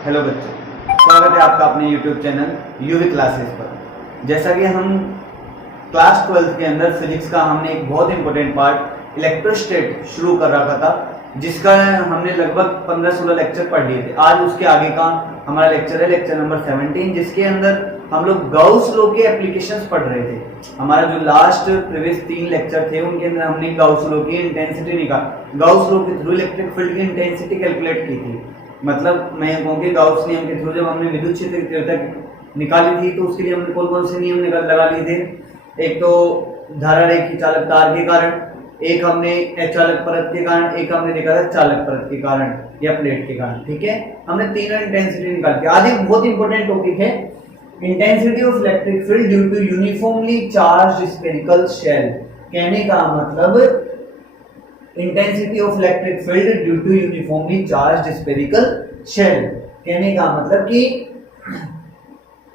Hello बच्चों, स्वागत है आपका अपने YouTube चैनल यूवी क्लासेस पर। जैसा कि हम क्लास 12 के अंदर फिजिक्स का हमने एक बहुत इंपॉर्टेंट पार्ट इलेक्ट्रोस्टैट शुरू कर रखा था, जिसका हमने लगभग 15-16 लेक्चर पढ़ लिए थे। आज उसके आगे का हमारा लेक्चर है, लेक्चर नंबर 17, जिसके अंदर हम लोग गाउस लॉ के एप्लीकेशंस पढ़ रहे थे। हमारा जो लास्ट प्रीवियस 3 लेक्चर थे उनके अंदर हमने गाउस लॉ की इंटेंसिटी गाउस लॉ के थ्रू इलेक्ट्रिक फील्ड की इंटेंसिटी कैलकुलेट की थी। मतलब मैं कहूँ कि गाउस नियम के थ्रू जब हमने विद्युत क्षेत्र की तीव्रता निकाली थी तो उसके लिए हमने कौन कौन से नियम लगा लिए थे। एक तो धारा रेखी चालक तार के कारण, एक हमने अचालक परत के कारण, एक हमने देखा था चालक परत के कारण या प्लेट के कारण। ठीक है, हमने तीनों इंटेंसिटी निकाल दी। आज एक बहुत इंपॉर्टेंट टॉपिक है intensity of electric field due to uniformly charged spherical shell. कहने का मतलब intensity of electric field due to uniformly charged spherical shell. कहने का मतलब कि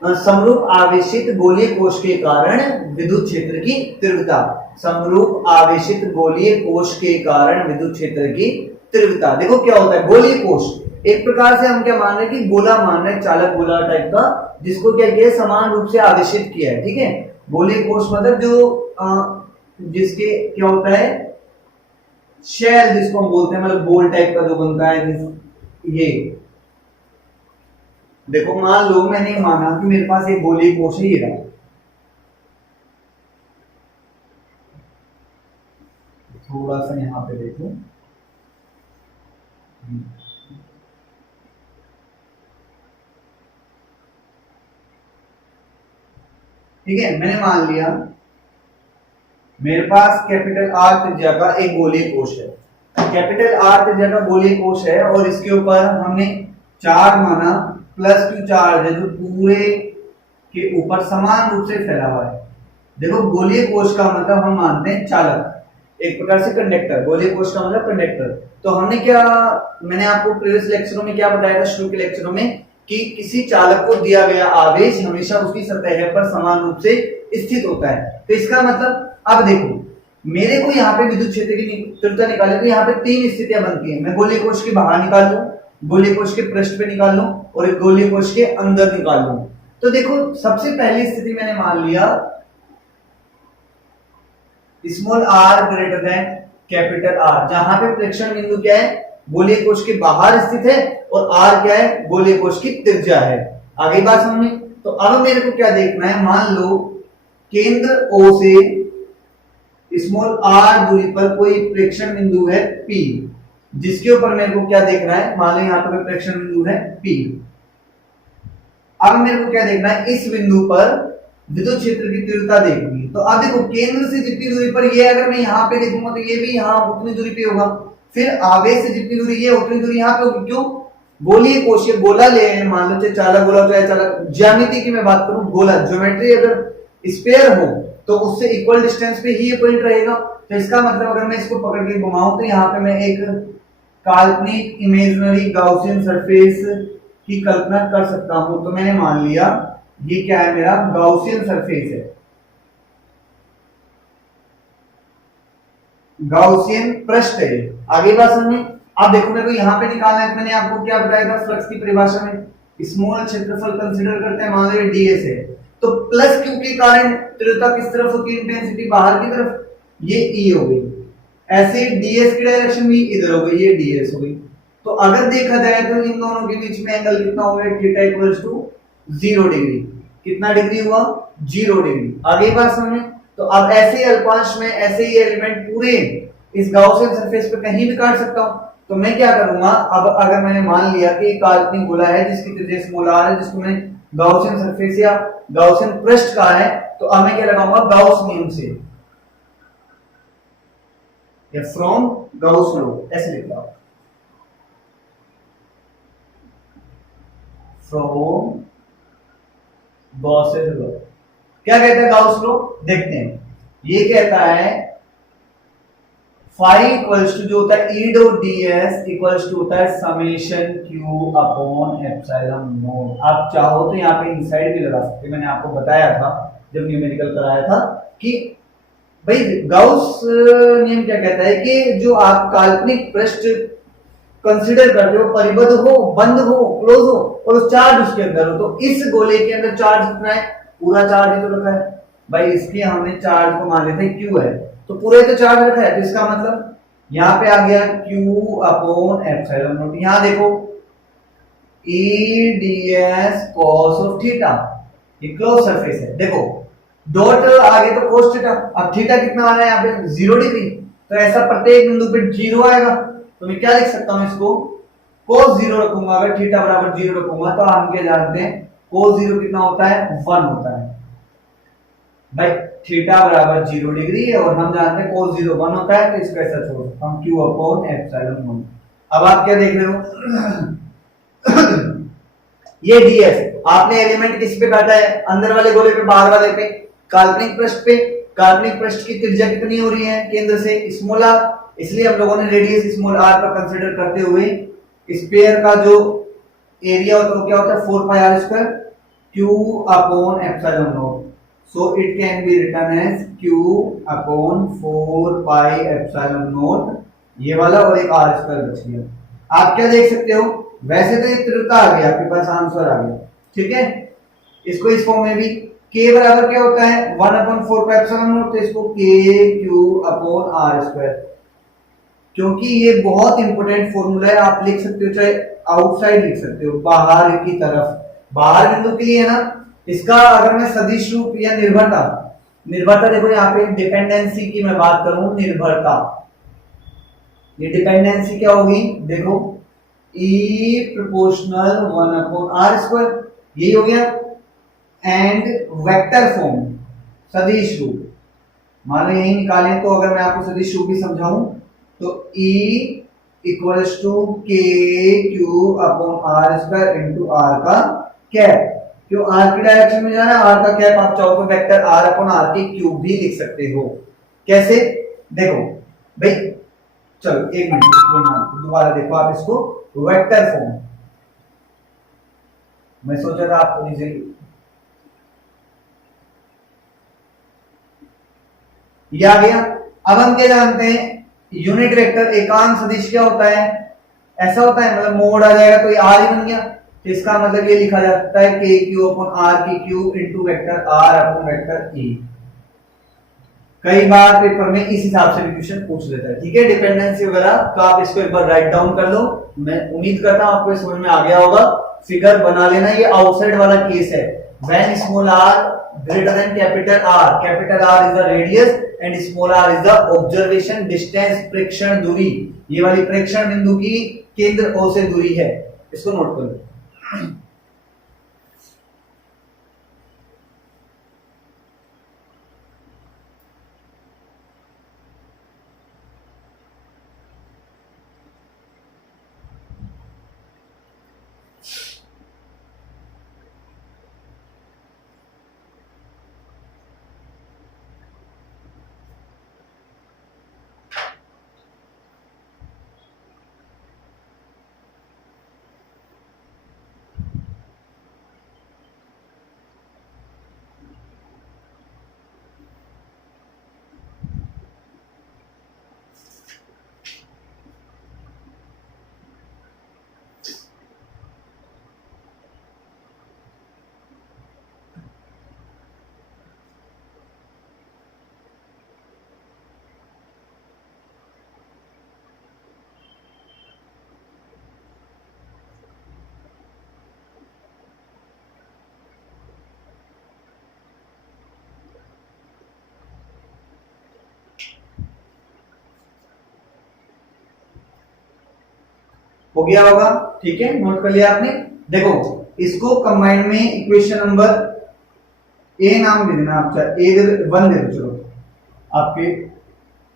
समरूप आवेशित गोलीय कोश के कारण विद्युत क्षेत्र की तीव्रता। समरूप आवेशित गोलीय कोश के कारण विद्युत क्षेत्र की तीव्रता। देखो क्या होता है गोलीय कोश, एक प्रकार से हम क्या मान रहे हैं कि गोला मान रहे हैं, चालक गोला टाइप का, जिसको क्या किया समान रूप से आवेशित किया है। ठीक है, गोलीय कोश मतलब जो जिसके क्या होता है शेल, जिसको हम बोलते हैं, मतलब गोल टाइप का जो बनता है। ये देखो मान लो मैंने माना कि मेरे पास एक गोलीय कोश है, ये रहा। थोड़ा सा यहां पे देखो, ठीक है, मैंने मान लिया मेरे पास कैपिटल आर त्रिज्या का एक गोलीय कोश है। कैपिटल आर त्रिज्या का गोलीय कोश है और इसके ऊपर हमने चार माना, +Q चार्ज है जो पूरे के ऊपर समान रूप से फैला हुआ है। देखो गोलीय कोश का मतलब हम मानते हैं चालक, एक प्रकार से कंडक्टर। गोलीय कोश का मतलब कंडक्टर। तो हमने क्या, मैंने आपको प्रीवियस लेक्चरों में क्या बताया था, शुरू के लेक्चरों में, कि किसी चालक को दिया गया आवेश हमेशा उसकी सतह पर समान रूप से स्थित होता है। तो इसका मतलब अब देखो मेरे को यहाँ पे विद्युत क्षेत्र की तीव्रता निकाले तो यहाँ पे 3 स्थितियां बनती हैं। मैं गोलीय कोश के बाहर निकाल लूं, गोलीय कोश के पृष्ठ पे निकाल लूं और एक गोलीय कोश के अंदर निकाल लूं। तो देखो सबसे पहली स्थिति मैंने मान लिया small r greater than capital R, जहां पे प्रेक्षण बिंदु क्या है गोलीय कोश के बाहर स्थित है और r क्या है गोलीय कोश की त्रिज्या है। आगे बात समझ। तो अब मेरे को क्या देखना है, मान लो केंद्र O से स्मॉल r दूरी पर कोई प्रेक्षण बिंदु है P, जिसके ऊपर मेरे को क्या देखना है, मान लो यहाँ पर प्रेक्षण बिंदु है P। अब मेरे को क्या देखना है, इस बिंदु पर विद्युत क्षेत्र की तीव्रता देखनी। तो अब देखो केंद्र से जितनी दूरी पर ये, अगर मैं यहाँ पे देखूंगा तो ये भी यहाँ उतनी दूरी पे होगा, फिर आवेश से जितनी दूरी ये उतनी दूरी यहाँ पे होगी। क्यों, गोलीय कोश गोला ले, मान लो चाहे चालक गोला चाहे चालक, ज्यामिति की मैं बात करूं, गोला ज्योमेट्री अगर स्फीयर हो तो उससे इक्वल डिस्टेंस पे ही ये पॉइंट रहेगा। तो इसका मतलब अगर मैं इसको पकड़ के घुमाऊं तो यहाँ पे मैं एक काल्पनिक इमेजिनरी गाउसियन सरफेस की कल्पना कर सकता हूं। तो मैंने मान लिया ये क्या है, मेरा गाउसियन सरफेस है, गाउसियन पृष्ठ है। आगे बात समझे। अब देखो मेरे को यहाँ पे निकालना है, मैंने आपको क्या बताया था फ्लक्स की परिभाषा में, स्मॉल क्षेत्रफल कंसीडर करते हैं, मान लो ds है, तो +Q के कारण तीव्रता किस तरफ होगी, इंटेंसिटी बाहर की तरफ, ये E हो गई। ऐसे ds की डायरेक्शन भी इधर हो गई, ये ds हो गई। तो अगर देखा जाए तो इन दोनों के बीच में एंगल कितना हो गया, θ = 0 डिग्री। कितना डिग्री हुआ, 0 डिग्री। आगे बात समझे। तो अब ऐसे अल्पांश में ऐसे ही एलिमेंट पूरे इस गाउसियन सरफेस पे कहीं भी काट सकता हूं। तो मैं क्या करूंगा, अब अगर मैंने मान लिया कि एक काल्पनिक गोला है जिसकी त्रिज्या स्मॉल r है, जिसको मैं गाउसियन सरफेस या गाउसियन पृष्ठ का है, तो अब मैं क्या लगाऊंगा, गाउस नियम से या फ्रॉम गाउस लॉ, ऐसे लिख रहा हूं, फ्रॉम गॉसेस लॉ। क्या कहता है गाउस लॉ, देखते हैं। ये कहता है फाई इक्वल्स टू जो होता है E dot ds equals to होता है summation q upon epsilon naught. आप चाहो तो यहाँ पे इनसाइड भी लगा सकते हैं, मैंने आपको बताया था जब न्यूमेरिकल कराया था कि भाई गाउस नियम क्या कहता है कि जो आप काल्पनिक पृष्ठ कंसीडर करते हो, परिबद्ध हो, बंद हो, क्लोज हो, और उस चार्ज उसके अंदर हो, तो इस गोले के अंदर चार्ज कितना है, पूरा चार्ज ही तो रखा है भाई, इसके हमने चार्ज को मान लेते हैं क्यू है, तो पूरा ही तो चार्ज रखा है, तो इसका मतलब यहाँ पे आ गया क्यू अपॉन एप्सिलॉन नॉट। यहाँ देखो E D S cos of theta, ये क्लोज सरफेस है, देखो डॉट आगे तो कोस थीटा, अब थीटा कितना आ रहा है यहाँ पे 0 डिग्री, तो ऐसा प्रत्येक बिंदु पे 0 आएगा, तो मैं क्या लिख सकता हूँ इसको, cos 0 रखूंगा, अगर थीटा बराबर 0 रखूंगा तो हम क्या जानते हैं cos 0 कितना होता है 1 होता है भाई, थीटा बराबर 0 डिग्री है और हम जानते हैं cos 0 1 होता है, तो इसको ऐसा छोड़ सकता हूं q अपॉन एप्सिलॉन नॉट। अब आप क्या देख रहे हो ये ds आपने एलिमेंट किस पे काटा है, अंदर वाले गोले पे, बाहर वाले पे, काल्पनिक पृष्ठ पे, काल्पनिक पृष्ठ की त्रिज्या कितनी हो रही है केंद्र से स्मॉल r, इसलिए हम लोगों ने रेडियस स्मॉल r का कंसीडर करते हुए स्फीयर का जो एरिया होता है वो क्या होता है 4 पाई r square q upon epsilon not, so it can be written as q upon 4 pi epsilon naught, ये वाला और एक r स्क्वायर बच गया। आप क्या देख सकते हो, वैसे तो ये तीव्रता आ गई, आपके पास आंसर आ गया, ठीक है, इसको इस फॉर्म में भी k बराबर क्या होता है 1 अपॉन 4 पाई एप्सिलॉन नॉट, तो इसको k q upon r square, क्योंकि ये बहुत इंपॉर्टेंट फॉर्मूला है, आप लिख सकते हो चाहे आउटसाइड लिख सकते हो, बाहर की तरफ, बाहर बिंदु के लिए है ना, इसका अगर मैं सदिश रूप या निर्भरता, निर्भरता देखो यहाँ पे डिपेंडेंसी की मैं बात करूं, निर्भरता, ये डिपेंडेंसी क्या होगी देखो E proportional 1 upon r square, यही हो गया, एंड वेक्टर फॉर्म सदिश रूप, मान लो यही निकालें, तो अगर मैं आपको सदिश रूप भी समझाऊं तो E equals to k q upon r square into r का कैप, क्यों r की डायरेक्शन में जाना है, r का कैप आप चाहो तो वेक्टर r अपॉन r के क्यूब भी लिख सकते हो, कैसे देखो भाई, चलो एक मिनट दोबारा देखो आप इसको, वेक्टर फॉर्म, मैं सोचा था आपको इजीली ये आ गया। अब हम क्या जानते हैं यूनिट वेक्टर एकांक सदिश क्या होता है, ऐसा होता है, मतलब मोड आ जाएगा तो ये r ही बन गया, तो इसका मतलब ये लिखा जा सकता है k q अपॉन r की q into vector r upon vector e। कई बार पेपर में इस हिसाब से भी क्वेश्चन पूछ लेता है, ठीक है, डिपेंडेंसी वगैरह, तो आप इसको एक बार राइट डाउन कर लो, मैं उम्मीद करता हूं आपको समझ में आ गया होगा, फिगर बना लेना, ये आउटसाइड वाला केस है, when small r greater than capital R is the radius and small r is the observation distance, प्रेक्षण दूरी, ये वाली प्रेक्षण बिंदु की केंद्र O से दूरी है, इसको नोट कर लो। हो गया होगा, ठीक है, नोट कर लिया आपने। देखो इसको कंबाइंड में इक्वेशन नंबर ए नाम दे देना, आपका ए वन दे दो, चलो आपके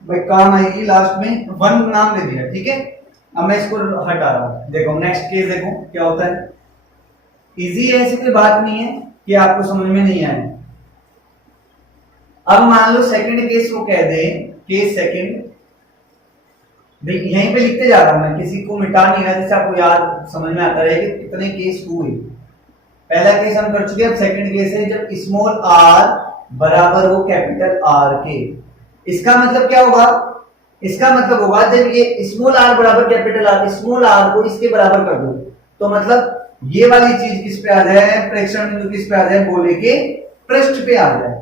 भाई काम आएगी लास्ट में, वन नाम दे दिया, ठीक है। अब मैं इसको हटा रहा हूं, देखो नेक्स्ट केस देखो क्या होता है, इजी है, ऐसी कोई बात नहीं है कि आपको समझ में नहीं आए। अब मान लो सेकंड केस वो कह दे, केस सेकंड, यहीं पे लिखते जा रहा हूं मैं, किसी को मिटा नहीं रहा, जिससे आपको याद समझ में आता रहे कि कितने केस हुए। पहला केस हम कर चुके हैं, अब सेकंड केस है जब स्मॉल r बराबर हो कैपिटल R के। इसका मतलब क्या होगा, इसका मतलब होगा जब ये स्मॉल r बराबर कैपिटल R, स्मॉल r को इसके बराबर कर दो, तो मतलब ये वाली चीज किस पे आ जाए, प्रेक्षण बिंदु किस पे आ जाए, गोले के पृष्ठ पे आ जाए।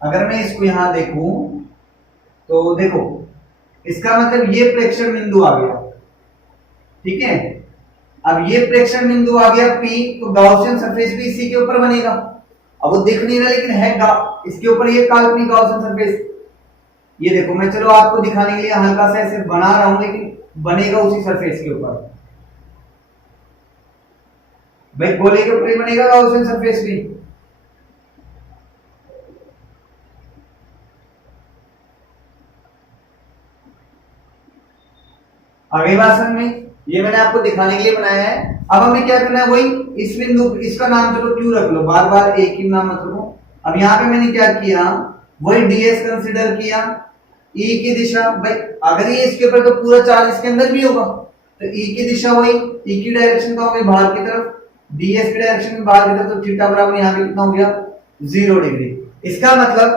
अगर मैं इसको यहां देखूं तो देखो इसका मतलब ये प्रेक्षण बिंदु आ गया, ठीक है। अब ये प्रेक्षण बिंदु आ गया P, तो गाउसियन सरफेस भी इसी के ऊपर बनेगा। अब वो दिख नहीं रहा लेकिन है इसके ऊपर ये काल्पनिक गाउसियन सरफेस। ये देखो मैं चलो आपको दिखाने के लिए हल्का सा ऐसे बना रहा हूं, लेकिन बनेगा उसी सरफेस के ऊपर। भाई गोले के ऊपर ही बनेगा गाउसियन सरफेस भी। आगे बात समझ में, ये मैंने आपको दिखाने के लिए बनाया है। अब हमें क्या करना है, वही इस बिंदु, इसका नाम चलो क्यों रख लो, बार बार एक ही नाम मत रखो। अब यहाँ पे मैंने क्या किया, वही डीएस कंसिडर किया, ई की दिशा, भाई अगर ये इसके ऊपर तो पूरा चार्ज इसके अंदर भी होगा, तो ई की दिशा वही, ई की डायरेक्शन का होगी बाहर की तरफ, डीएस की डायरेक्शन में बाहर की तरफ, तो थीटा बराबर यहाँ पे कितना हो गया 0 डिग्री। इसका मतलब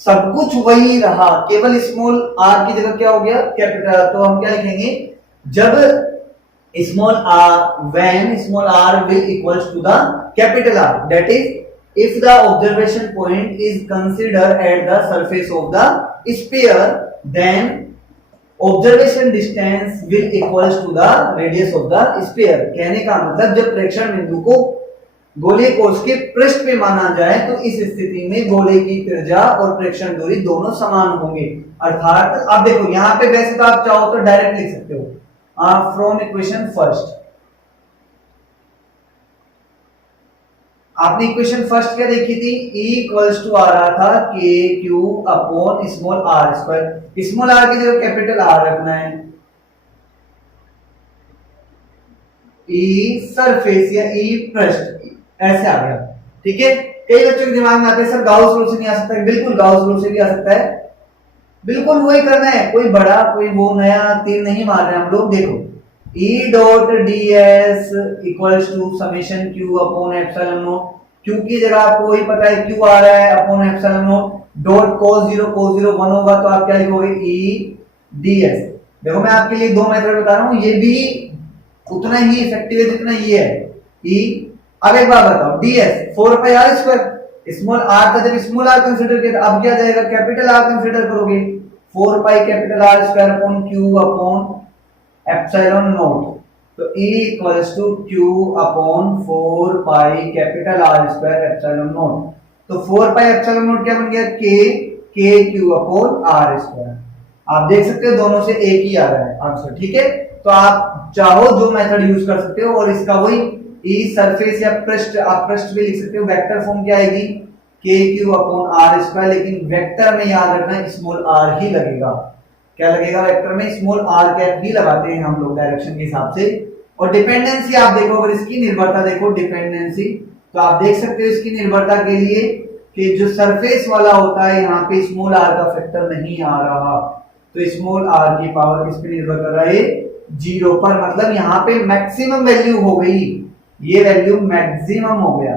सब कुछ वही रहा, केवल स्मॉल आर की जगह क्या हो गया कैपिटल। तो हम क्या लिखेंगे, जब small R, when small R will equals to the capital R, that is if the observation point is considered at the surface of the sphere, then observation distance will equals to the radius of the sphere. कहने का मतलब जब प्रेक्षण बिंदु को गोले कोश के पृष्ठ पे माना जाए तो इस स्थिति में गोले की त्रिज्या और प्रेक्षण दूरी दोनों समान होंगे। अर्थात अब देखो यहाँ पे वैसे तो आप चाहो तो डायरेक्ट लिख सकते हो फ्रॉम इक्वेशन फर्स्ट। आपने इक्वेशन फर्स्ट क्या देखी थी, E इक्वल्स टू आ रहा था के Q upon small R square. Small R की जगह कैपिटल आर रखना है, ई सरफेस या ई पृष्ठ ऐसे आ गया, ठीक है। कई बच्चों के दिमाग में आते हैं सर गाउस रूल से नहीं आ सकता है, बिल्कुल गाउस रूल से भी आ सकता है, बिल्कुल वही करना है, कोई बड़ा कोई वो नया तीर नहीं मार रहे हम लोग। देखो E dot ds equals to summation q upon epsilon naught, q की जगह आपको वही पता है q आ रहा है upon epsilon not, dot cos 0 1 होगा तो आप क्या लिखोगे E ds। देखो मैं आपके लिए दो मेथड बता रहा हूं, ये भी उतना ही इफेक्टिव है जितना ये है E। अब एक बात बताओ, ds 4 पाई r स्क्वायर, स्मॉल r था जब स्मॉल r कंसीडर किया, अब क्या जाएगा कैपिटल R कंसीडर करोगे, 4 pi capital R square upon q upon epsilon naught, तो E equals to q upon 4 pi capital R square epsilon naught. तो 4 pi epsilon not क्या बन गया k q upon R square. आप देख सकते हो दोनों से एक ही आ रहा है आंसर, ठीक है। तो आप चाहो जो मेथड यूज कर सकते हो, और इसका वही E सरफेस या पृष्ठ, आप पृष्ठ भी लिख सकते हो, वेक्टर फॉर्म क्या आएगी k q upon R square, लेकिन वेक्टर में याद रखना स्मॉल r ही लगेगा। क्या लगेगा वेक्टर में, स्मॉल r कैप ही लगाते हैं हम लोग डायरेक्शन के हिसाब से। और डिपेंडेंसी आप देखो, अगर इसकी निर्भरता देखो डिपेंडेंसी, तो आप देख सकते हो इसकी निर्भरता के लिए कि जो सरफेस वाला होता है यहाँ पे स्मॉल r का फैक्टर नहीं आ रहा, तो स्मॉल r की पावर किस पे निर्भर कर रहा है 0 पर, मतलब यहाँ पे मैक्सिमम वैल्यू हो गई, ये वैल्यू मैक्सिमम हो गया।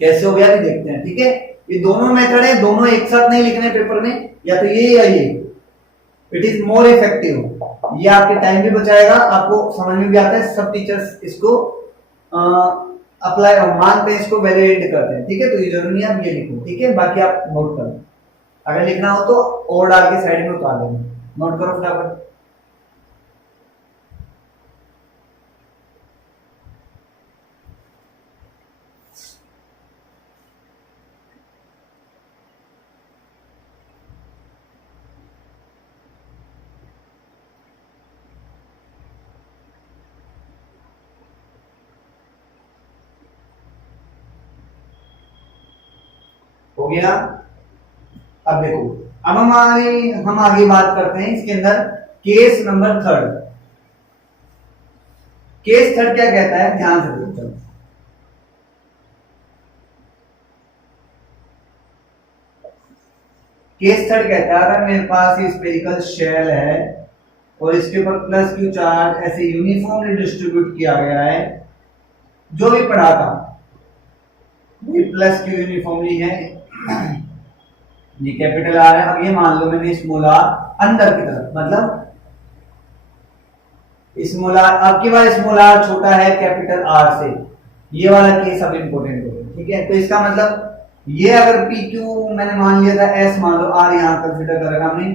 कैसे हो गया भी देखते हैं, ठीक है। ये दोनों मेथड है, दोनों एक साथ नहीं लिखने पेपर में, या तो ये या ये, इट इज मोर इफेक्टिव। ये आपके टाइम भी बचाएगा, आपको समझ में भी आता है, सब टीचर्स इसको अप्लाई मानते हैं, इसको वैलिडेट करते हैं, ठीक है। तो ये जरूरी नहीं आप ये लिखो, ठीक है, बाकी आप नोट करो, अगर लिखना हो तो और डाल के साइड में उतार देना, नोट करो फटाफट। हो गया। अब देखो, अब हम आगे बात करते हैं इसके अंदर case number third. Case third क्या कहता है, ध्यान से देखो। केस थर्ड कहता है अगर मेरे पास ये स्फेरिकल शेल है और इसके ऊपर प्लस क्यू चार्ज ऐसे यूनिफॉर्मली डिस्ट्रीब्यूट किया गया है, जो भी पढ़ा था ये प्लस क्यू यूनिफॉर्मली है, ये कैपिटल आर है। अब ये मान लो मैंने स्मॉल आर अंदर की तरफ, मतलब स्मॉल आर, अब की बार स्मॉल आर छोटा है कैपिटल आर से, ये वाला केस अब इंपॉर्टेंट हो गया। ठीक है, तो इसका मतलब ये अगर पी क्यू मैंने मान लिया था एस, मान लो आर यहाँ कंसिडर करेगा हमने,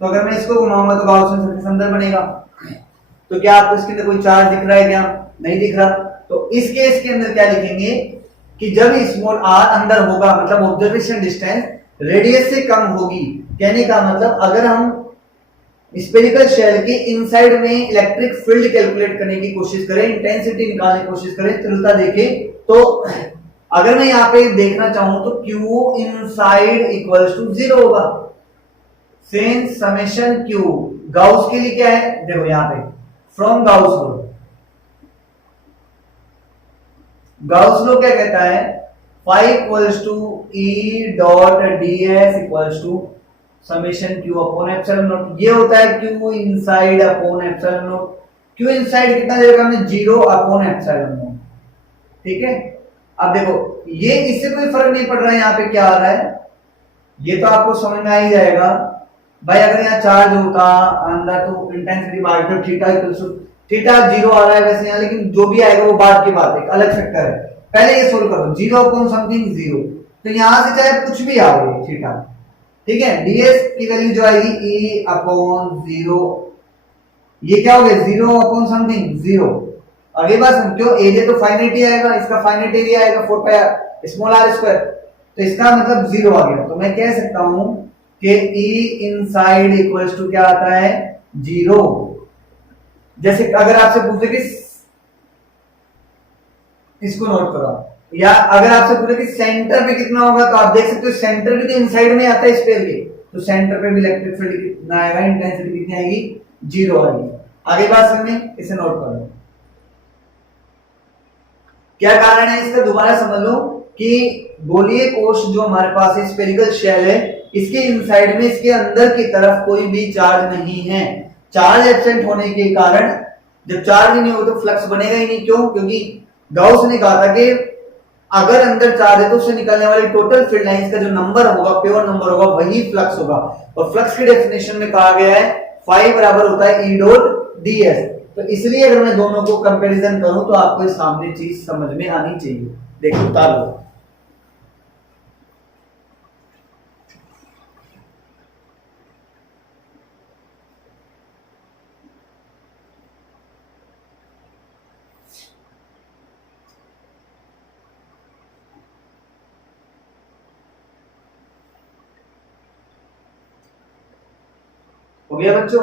तो अगर मैं इसको घुमाऊंगा तो गाउसियन सर्किट अंदर बनेगा। तो क्या आपको इसके अंदर कोई चार्ज दिख रहा है? क्या नहीं दिख रहा। तो इस केस के अंदर क्या लिखेंगे कि जब स्मॉल आर अंदर होगा, मतलब ऑब्जर्वेशन डिस्टेंस रेडियस से कम होगी, कहने का मतलब अगर हम स्फेरिकल शेल के इनसाइड में इलेक्ट्रिक फील्ड कैलकुलेट करने की कोशिश करें, इंटेंसिटी निकालने की कोशिश करें, तीव्रता देखें, तो अगर मैं यहाँ पे देखना चाहूं तो Q इनसाइड इक्वल्स टू 0 होगा। सिंस समेशन Q गाउस के लिए क्या है, देखो यहाँ पे from Gauss law, Gauss law क्या कहता है, phi equals to E dot D S equals to summation Q upon epsilon naught. ये होता है Q inside upon epsilon naught. Q inside कितना दे रखा हमने, 0 अपॉन एप्सिलॉन नॉट। ठीक है, अब देखो ये इससे कोई फर्क नहीं पड़ रहा है यहाँ पे क्या आ रहा है, ये तो आपको समझ में आ ही जाएगा भाई। अगर यहाँ चार्ज होता अंदर तो इंटेंसिटी बाहर तो थीटा 0 आ रहा है वैसे यहाँ, लेकिन जो भी आएगा वो बाद की बात है, अलग फैक्टर है। पहले ये सोल्व करो, 0 अपॉन समथिंग 0, तो यहां से चाहे कुछ भी आ रही है थीटा। ठीक है, ds की वैल्यू जो आएगी e अपॉन 0, ये क्या हो गया 0 अपॉन समथिंग 0। आगे बस क्यों, एरिया तो फाइनाइट ही आएगा, इसका फाइनाइट एरिया आएगा 4 पाई स्मॉल आर स्क्वायर, तो इसका मतलब 0 आ गया। तो मैं कह सकता हूं कि E इनसाइड इक्वल्स टू क्या आता है 0। जैसे अगर आपसे पूछे कि इसको नोट करो, या अगर आपसे पूछे कि सेंटर पे कितना होगा, तो आप देख सकते हो सेंटर भी तो इनसाइड में आता है स्फीयर के, तो सेंटर पे भी इलेक्ट्रिक फील्ड कितना आएगा, इंटेंसिटी कितनी आएगी 0 आएगी। आगे बात समझ में, इसे नोट कर लो। क्या कारण है इसका, दोबारा समझ लो कि गोलीय कोश जो हमारे पास है, स्फेरिकल शेल है, इसके इनसाइड में इसके अंदर की तरफ कोई भी चार्ज नहीं है। चार्ज एब्सेंट होने के कारण, जब चार्ज नहीं हो तो फ्लक्स बनेगा ही नहीं। क्यों? क्योंकि गाउस ने कहा था कि अगर अंदर चार्ज है तो उससे निकलने वाली टोटल फील्ड लाइंस का जो नंबर होगा, प्योर नंबर होगा, वही फ्लक्स होगा। और फ्लक्स की डेफिनेशन में कहा गया है फाई बराबर होता है ई डॉट डी एस। तो इसलिए अगर मैं दोनों को कंपैरिजन करूं तो आपको इस सामने चीज समझ में आनी चाहिए। देखो उतार लो, हो गया बच्चों?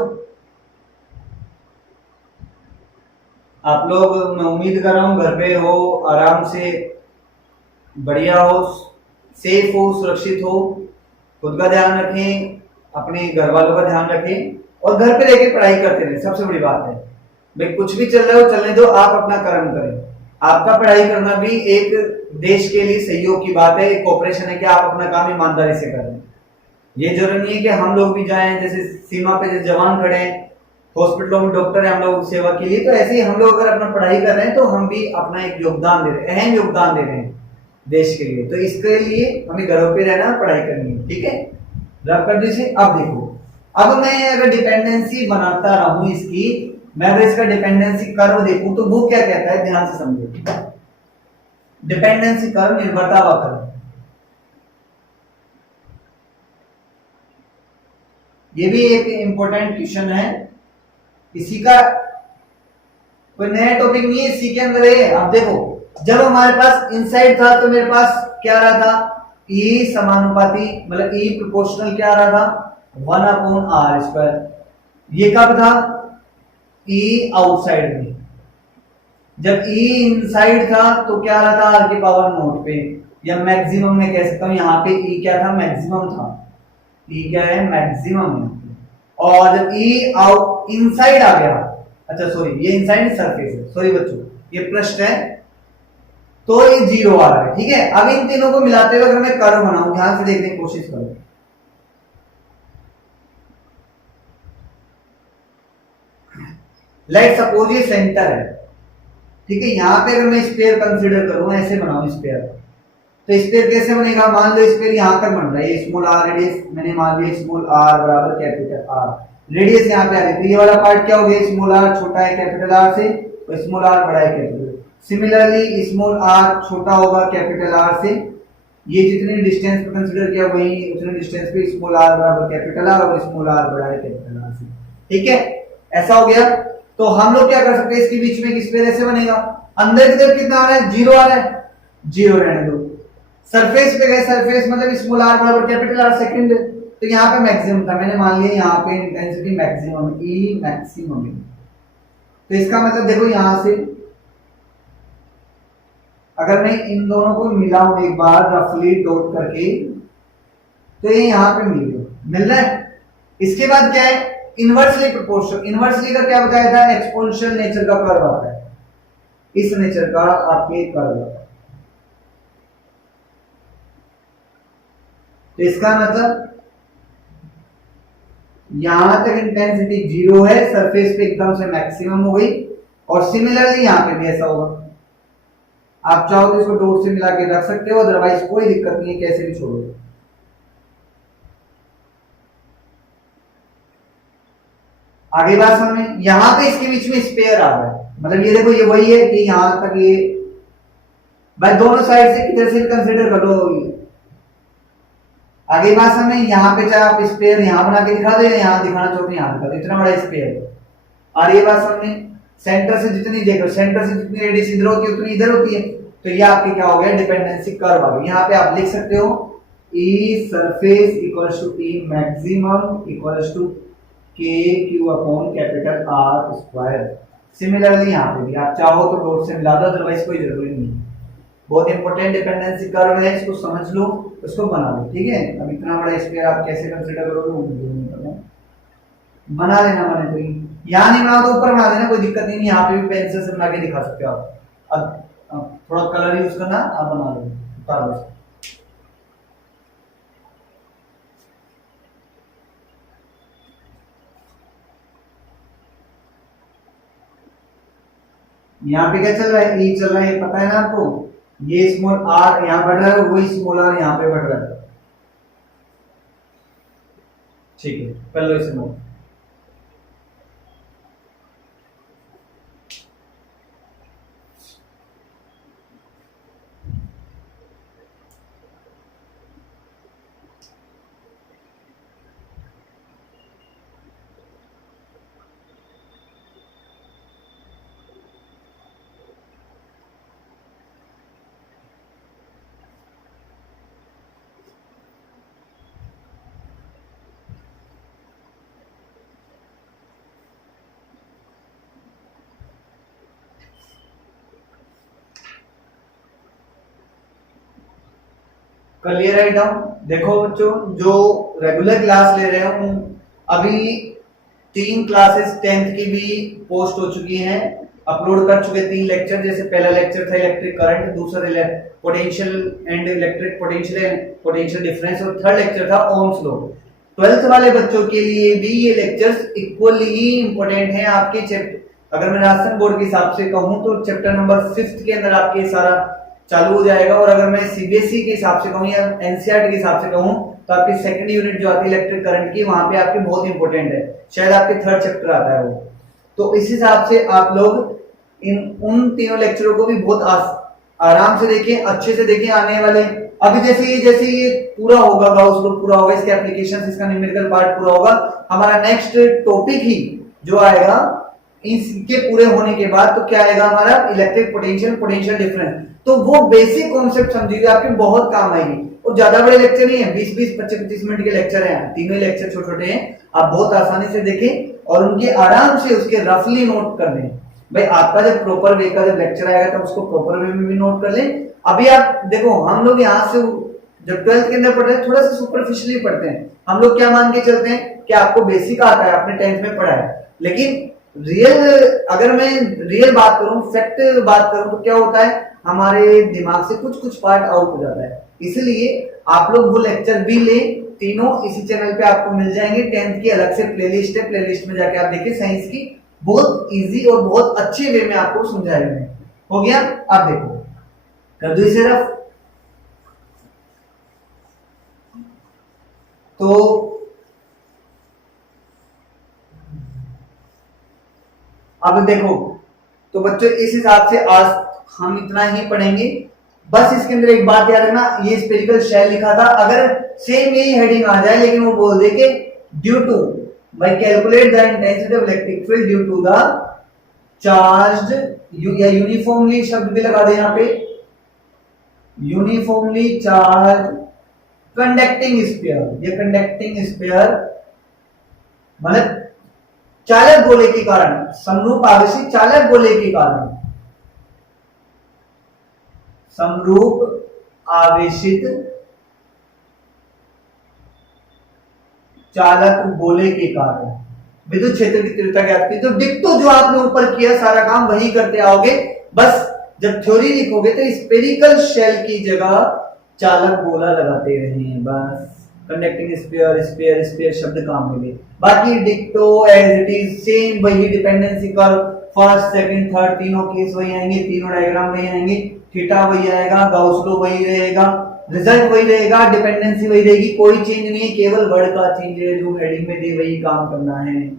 आप लोग, मैं उम्मीद कर रहा हूं घर पे हो, आराम से, बढ़िया हो, सेफ हो, सुरक्षित हो, खुद का ध्यान रखें, अपने घर वालों का ध्यान रखें, और घर पे रहकर पढ़ाई करते रहें। सबसे बड़ी बात है भाई, कुछ भी चल रहा हो चलने दो, आप अपना कर्म करें। आपका पढ़ाई करना भी एक देश के लिए सहयोग की बात है, एक कोऑपरेशन है कि आप अपना काम ईमानदारी से करें। ये जरूरी नहीं है कि हम लोग भी जाएं, जैसे सीमा पे जैसे जवान खड़े हैं, हॉस्पिटलों में डॉक्टर है हम लोग सेवा के लिए, तो ऐसे ही हम लोग अगर अपना पढ़ाई कर रहे हैं तो हम भी अपना एक योगदान दे रहे हैं, अहम योगदान दे रहे हैं देश के लिए। तो इसके लिए हमें घरों पे रहना, पढ़ाई करनी है। ठीक है, रब कर दीजिए। अब देखो, अब मैं अगर डिपेंडेंसी बनाता रहूं इसकी, मैं अगर इसका डिपेंडेंसी कर्व देखूं तो वो क्या कहता है, ध्यान से समझो। डिपेंडेंसी कर्व, निर्भरता वक्र, ये भी एक इंपॉर्टेंट क्वेश्चन है। इसी का कोई नया टॉपिक नहीं है, इसी के अंदर है। अब देखो, जब हमारे पास इनसाइड था तो मेरे पास क्या रहा था, ई समानुपाती, मतलब ई प्रोपोर्शनल क्या रहा था 1 अपॉन आर स्क्वायर। ये कब था, ई आउटसाइड में। जब ई इनसाइड था तो क्या रहा था, आर की पावर नोट पे, या मैक्सिमम में कह सकता हूं। यहाँ पे ई क्या था, मैक्सिमम था। ई क्या है, मैक्सिमम है। और जब ई आउट इनसाइड आ गया, अच्छा सॉरी, ये इनसाइड सरफेस है, सॉरी बच्चों, ये पृष्ठ है, तो ये 0 आ रहा है। ठीक है, अब इन तीनों को मिलाते हुए अगर मैं कर्व बनाऊं, ध्यान से देखने की कोशिश करो। लेट सपोज ये सेंटर है। ठीक है, यहां पे अगर मैं स्फीयर कंसीडर करूं, ऐसे बनाऊं स्फीयर, तो स्फीयर कैसे बनेगा, मान लो स्फीयर यहां पर बन रहा है, ये स्मॉल आर रेडियस मैंने मान लिया, स्मॉल आर बराबर कैपिटल आर, रेडियस यहाँ पे आ रही है, तो ये वाला पार्ट क्या हो गया, स्मॉल आर छोटा है कैपिटल आर से और स्मॉल आर बड़ा है कैपिटल। सिमिलरली स्मॉल आर छोटा होगा कैपिटल आर से, ये जितनी डिस्टेंस पे कंसीडर किया वही उतने डिस्टेंस पे स्मॉल आर बराबर कैपिटल आर और स्मॉल आर बड़ा है कैपिटल आर से। ठीक है, ऐसा हो गया। तो हम लोग क्या कर सकते हैं, इसके बीच में एक स्क्वायर ऐसे बनेगा, अंदर की तरफ कितना आ रहा है, जीरो आ रहा है, जीरो रहने दो। सरफेस पे गए, सरफेस मतलब स्मॉल आर बराबर कैपिटल आर सेकंड, तो यहाँ पे मैक्सिमम था, मैंने मान लिया यहाँ पे इंटेंसिटी मैक्सिमम ई मैक्सिमम है। तो इसका मतलब देखो यहां से अगर मैं इन दोनों को मिलाऊं एक बार रफली डॉट करके, तो ये यहां पे मिल रहा है। इसके बाद क्या है, इनवर्सली प्रोपोर्शनल। इनवर्सली का क्या बताया था, एक्सपोनेंशियल नेचर का कर्व आता है, इस नेचर का आपके कर्व आता है। तो इसका मतलब यहां तक इंटेंसिटी जीरो है, सरफेस पे एकदम से मैक्सिमम हो गई, और सिमिलरली यहां पे भी ऐसा होगा। आप चाहो तो इसको डॉट से मिला के रख सकते हो, अदरवाइज कोई दिक्कत नहीं है, कैसे भी छोड़ो। आगे बात समझ, यहां पे इसके बीच में स्पेयर आ रहा है, मतलब ये देखो ये वही है कि यहां तक ये भाई दोनों साइड से किधर से कंसीडर कर लो। आगे बात समझ, यहाँ पे चाहे आप स्पेयर यहाँ बना के दिखा दो या यहाँ दिखाना चाहो तो यहाँ दिखा दो, इतना बड़ा स्पेयर है। और ये बात समझ, सेंटर से जितनी देखो, सेंटर से जितनी रेडियस इधर होती है उतनी इधर होती है, तो ये आपके क्या हो गया, डिपेंडेंसी कर्व आ गई। यहाँ पे आप लिख सकते हो E surface equals to E maximum equals to K Q upon capital R square. Similarly यहाँ पे भी आप चाहो तो डॉट से मिला दो, अदरवाइज कोई जरूरी नहीं। बहुत इंपॉर्टेंट डिपेंडेंसी कर्व है, इसको समझ लो, उसको बना लो। ठीक है, अब इतना बड़ा स्क्वायर आप कैसे कंसीडर करोगे वो मुझे नहीं पता, बना लेना मैंने तो यहाँ नहीं बना तो ऊपर बना देना, कोई दिक्कत नहीं। यहाँ पे भी पेंसिल से बना के दिखा सकते हो आप। अब थोड़ा कलर यूज करना, आप बना लो, उतार लो। यहाँ पे क्या चल रहा है, ई चल रहा है, पता है ना आपको, ये स्मॉल आर यहाँ बढ़ रहा है, वही स्मॉल आर यहाँ पे बढ़ रहा है। ठीक है, कर लो इसे नोट। क्लियर है डाउन। देखो बच्चों, जो रेगुलर क्लास ले रहे हूं, अभी 3 क्लासेस 10th की भी पोस्ट हो चुकी हैं, अपलोड कर चुके 3 लेक्चर। जैसे पहला लेक्चर था इलेक्ट्रिक करंट, दूसरा potential and electric potential difference, और थर्ड लेक्चर था ओम्स लॉ। 12th वाले बच्चों के लिए भी ये लेक्चर्स इक्वली ही इंपॉर्टेंट हैं। आपके चैप्टर, अगर मैं राजस्थान बोर्ड के हिसाब से कहूं तो चैप्टर नंबर 5th के अंदर आपके सारा चालू हो जाएगा, और अगर मैं सीबीएसई के हिसाब से कहूं या एनसीईआरटी के हिसाब से कहूं तो आपकी सेकंड यूनिट जो आती है इलेक्ट्रिक करंट की, वहां पे आपकी बहुत इंपॉर्टेंट है, शायद आपके 3rd चैप्टर आता है वो। तो इस हिसाब से आप लोग उन तीनों लेक्चरों को भी बहुत आराम से देखें, अच्छे से देखें आने वाले। अभी जैसे ये पूरा होगा, गाउस लॉ पूरा होगा, इसके एप्लीकेशंस, इसका न्यूमेरिकल पार्ट पूरा होगा, हमारा नेक्स्ट टॉपिक ही जो आएगा इसके पूरे होने के बाद तो क्या आएगा हमारा, इलेक्ट्रिक पोटेंशियल डिफरेंस। तो वो बेसिक कॉन्सेप्ट समझिए, आपके बहुत काम आएगी। और ज्यादा बड़े लेक्चर नहीं है, 20-20, 25-25 मिनट के लेक्चर हैं, तीनों लेक्चर छोटे छोटे हैं, आप बहुत आसानी से देखें और उनके आराम से उसके रफली नोट कर लें। भाई आपका जब प्रॉपर वे का जब लेक्चर आएगा तब उसको प्रॉपर वे में भी नोट कर लें। अभी आप देखो, हम लोग यहाँ से जब 12th के अंदर पढ़ते हैं थोड़ा सा सुपरफिशियली पढ़ते हैं, हम लोग क्या मान के चलते हैं कि आपको बेसिक आता है, आपने 10th में पढ़ा है, लेकिन अगर मैं रियल बात करूं, फैक्ट बात करूं, तो क्या होता है, हमारे दिमाग से कुछ पार्ट आउट हो जाता है। इसलिए आप लोग वो लेक्चर भी ले, तीनों इसी चैनल पे आपको मिल जाएंगे। 10th की अलग से प्लेलिस्ट है, प्लेलिस्ट में जाके आप देखिए, साइंस की बहुत इजी और बहुत अच्छे वे में आपको समझाया गया। हो गया, आप देखो कर दो इसे रफ। तो अब देखो, तो बच्चों इस हिसाब से आज हम इतना ही पढ़ेंगे। बस इसके अंदर एक बात याद रखना, ये स्फेरिकल शेल लिखा था, अगर सेम यही हेडिंग आ जाए लेकिन वो बोल दे कि due to by calculate the intensity of electric field due to the charged, या यूनिफॉर्मली शब्द भी लगा दे यहाँ पे, यूनिफॉर्मली चार्ज कंडक्टिंग स्फीयर, ये कंडक्टिंग स्फीयर मतलब चालक गोले के कारण, समरूप आवेशित चालक गोले के कारण, समरूप आवेशित चालक गोले के कारण विद्युत क्षेत्र की तीव्रता ज्ञात की। तो डिक्टो जो आपने ऊपर किया सारा काम वही करते आओगे, बस जब थ्योरी लिखोगे तो स्फेरिकल शेल की जगह चालक गोला लगाते रहें, बस कंडक्टिंग स्फीयर स्फीयर स्फीयर शब्द काम में ले। बाकी डिक्टो एज इट इज सेम वही, dependency curve first second third तीनों केस वही आएंगे, तीनों डायग्राम वही आएंगे, थीटा वही आएगा, गाउस लॉ वही रहेगा, रिजल्ट वही रहेगा, डिपेंडेंसी वही रहेगी, कोई चेंज नहीं है, केवल वर्ड का चेंज है, जो हेडिंग में दे वही काम करना है।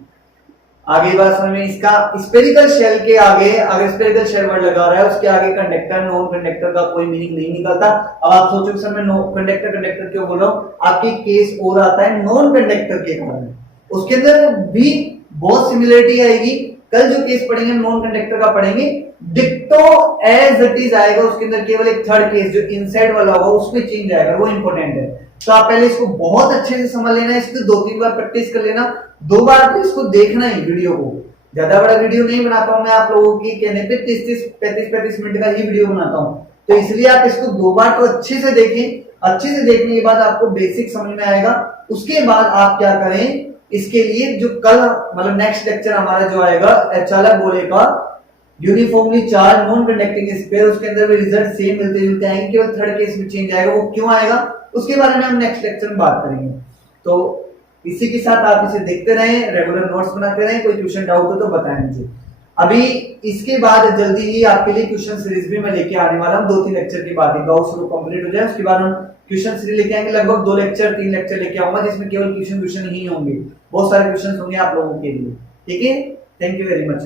आगे बात समझ में, इसका स्फेरिकल शेल के आगे अगर स्फेरिकल शेल वर्ड लगा रहा है उसके आगे कंडक्टर नॉन कंडक्टर का कोई मीनिंग नहीं निकलता। अब आप सोचो सर मैं कंडक्टर कंडक्टर क्यों बोल रहा हूं, आपके केस और आता है नॉन कंडक्टर के कारण, उसके अंदर भी बहुत सिमिलरिटी आएगी। कल जो केस पढ़ेंगे नॉन कंडक्टर का पढ़ेंगे, डिक्टो एज इट इज आएगा, उसके अंदर केवल एक थर्ड केस जो इनसाइड वाला होगा उसमें चेंज आएगा, वो इंपॉर्टेंट है। तो आप पहले इसको बहुत अच्छे से समझ लेना, इसको 2-3 बार प्रैक्टिस कर लेना, 2 बार तो इसको देखना ही वीडियो को, ज्यादा बड़ा वीडियो नहीं बनाता हूं मैं आप लोगों की कहने पे 35 मिनट का ही वीडियो बनाता हूं, तो इसलिए आप इसको 2 बार तो अच्छे से देखें। अच्छे से देखने के बाद आपको बेसिक समझ में आएगा, उसके बाद आप क्या करें, इसके लिए जो कल मतलब नेक्स्ट लेक्चर हमारा जो आएगा चालक गोले का uniformly charge non conducting sphere, उसके अंदर भी रिजल्ट सेम मिलते जुलते आएंगे, केवल थर्ड केस में चेंज आएगा, वो क्यों आएगा उसके बारे में हम नेक्स्ट लेक्चर में बात करेंगे। तो इसी के साथ आप इसे देखते रहें, रेगुलर नोट्स बनाते रहें, कोई क्वेश्चन डाउट हो तो बताएं मुझे। अभी इसके बाद जल्दी ही आपके लिए क्वेश्चन सीरीज भी मैं लेके आने वाला हूँ, 2-3 लेक्चर के बाद गाउस लॉ कंप्लीट हो जाए उसके बाद हम क्वेश्चन सीरीज लेके आएंगे, लगभग 2 लेक्चर 3 लेक्चर लेके आऊंगा जिसमें केवल क्वेश्चन ही होंगे, बहुत सारे क्वेश्चन होंगे आप लोगों के लिए। ठीक है, थैंक यू वेरी मच।